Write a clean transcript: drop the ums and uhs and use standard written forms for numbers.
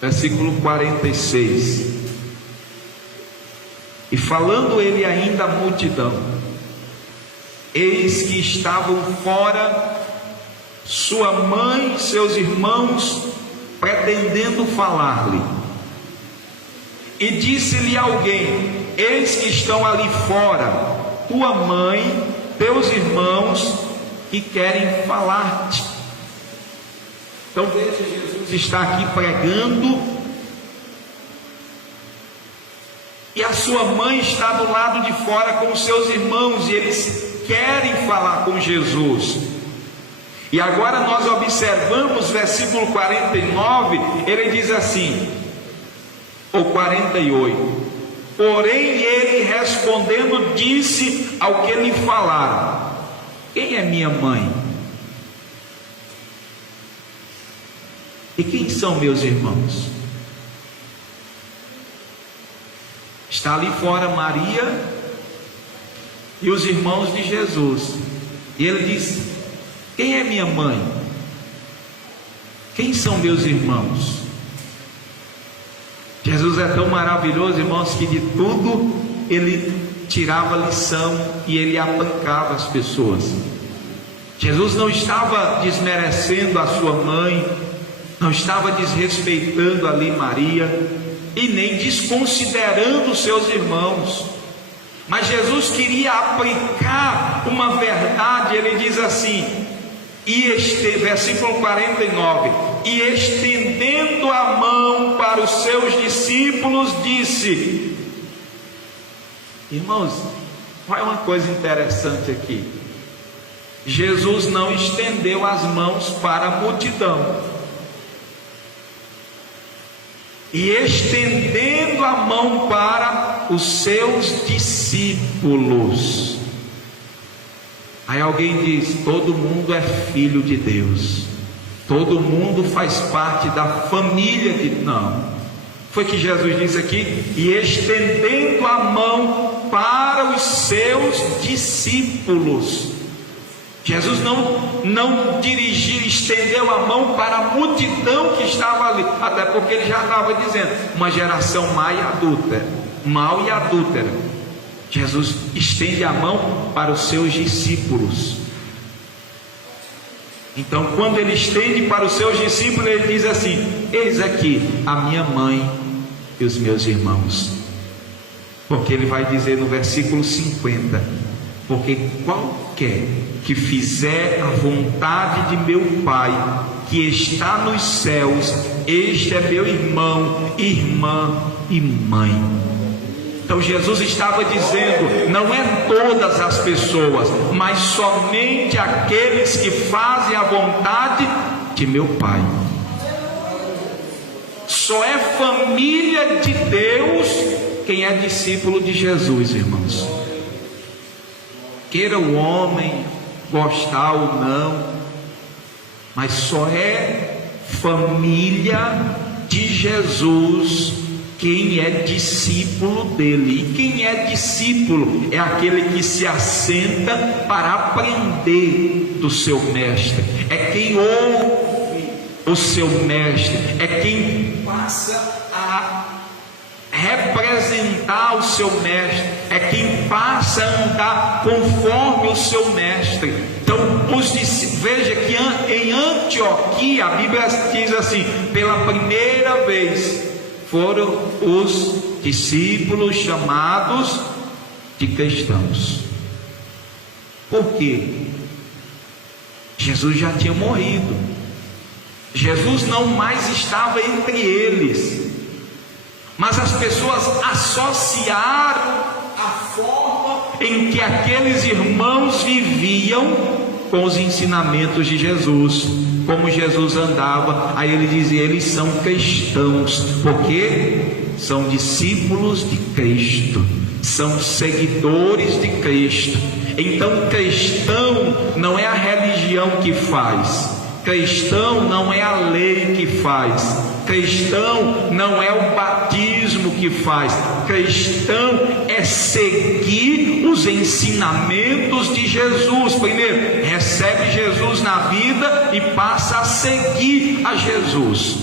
versículo 46. E falando ele ainda à multidão, eis que estavam fora sua mãe e seus irmãos, pretendendo falar-lhe. E disse-lhe alguém: eis que estão ali fora tua mãe, teus irmãos, que querem falar-te. Então veja, Jesus está aqui pregando, e a sua mãe está do lado de fora com os seus irmãos, e eles querem falar com Jesus. E agora nós observamos versículo 49, ele diz assim, ou 48: porém ele respondendo disse ao que lhe falaram: quem é minha mãe? E quem são meus irmãos? Está ali fora Maria e os irmãos de Jesus. E ele diz: quem é minha mãe? Quem são meus irmãos? Jesus é tão maravilhoso, irmãos, que de tudo ele tirava lição e ele apancava as pessoas. Jesus não estava desmerecendo a sua mãe, não estava desrespeitando ali Maria, e nem desconsiderando os seus irmãos, mas Jesus queria aplicar uma verdade. Ele diz assim, versículo 49: e estendendo a mão para os seus discípulos disse. Irmãos, olha uma coisa interessante aqui, Jesus não estendeu as mãos para a multidão, e estendendo a mão para os seus discípulos. Aí alguém diz: todo mundo é filho de Deus, todo mundo faz parte da família de... Não, foi que Jesus disse aqui: e estendendo a mão para os seus discípulos. Jesus não dirigiu, estendeu a mão para a multidão que estava ali, até porque ele já estava dizendo, uma geração mal e adúltera. Jesus estende a mão para os seus discípulos. Então, quando ele estende para os seus discípulos, ele diz assim: eis aqui a minha mãe e os meus irmãos. Porque ele vai dizer no versículo 50: porque qualquer que fizer a vontade de meu Pai que está nos céus, este é meu irmão, irmã e mãe. Então Jesus estava dizendo: não é todas as pessoas, mas somente aqueles que fazem a vontade de meu Pai. Só é família de Deus quem é discípulo de Jesus, irmãos. Queira o homem gostar ou não, mas só é família de Jesus quem é discípulo dele. E quem é discípulo é aquele que se assenta para aprender do seu mestre, é quem ouve o seu mestre, é quem passa a representar o seu mestre, é quem passa a andar conforme o seu mestre. Então, veja que em Antioquia, a Bíblia diz assim: pela primeira vez foram os discípulos chamados de cristãos. Por quê? Jesus já tinha morrido, Jesus não mais estava entre eles, mas as pessoas associaram a forma em que aqueles irmãos viviam com os ensinamentos de Jesus, como Jesus andava. Aí ele dizia: eles são cristãos, porque são discípulos de Cristo, são seguidores de Cristo. Então, cristão não é a religião que faz, cristão não é a lei que faz, cristão não é o batismo que faz, cristão é seguir os ensinamentos de Jesus. Primeiro recebe Jesus na vida e passa a seguir a Jesus.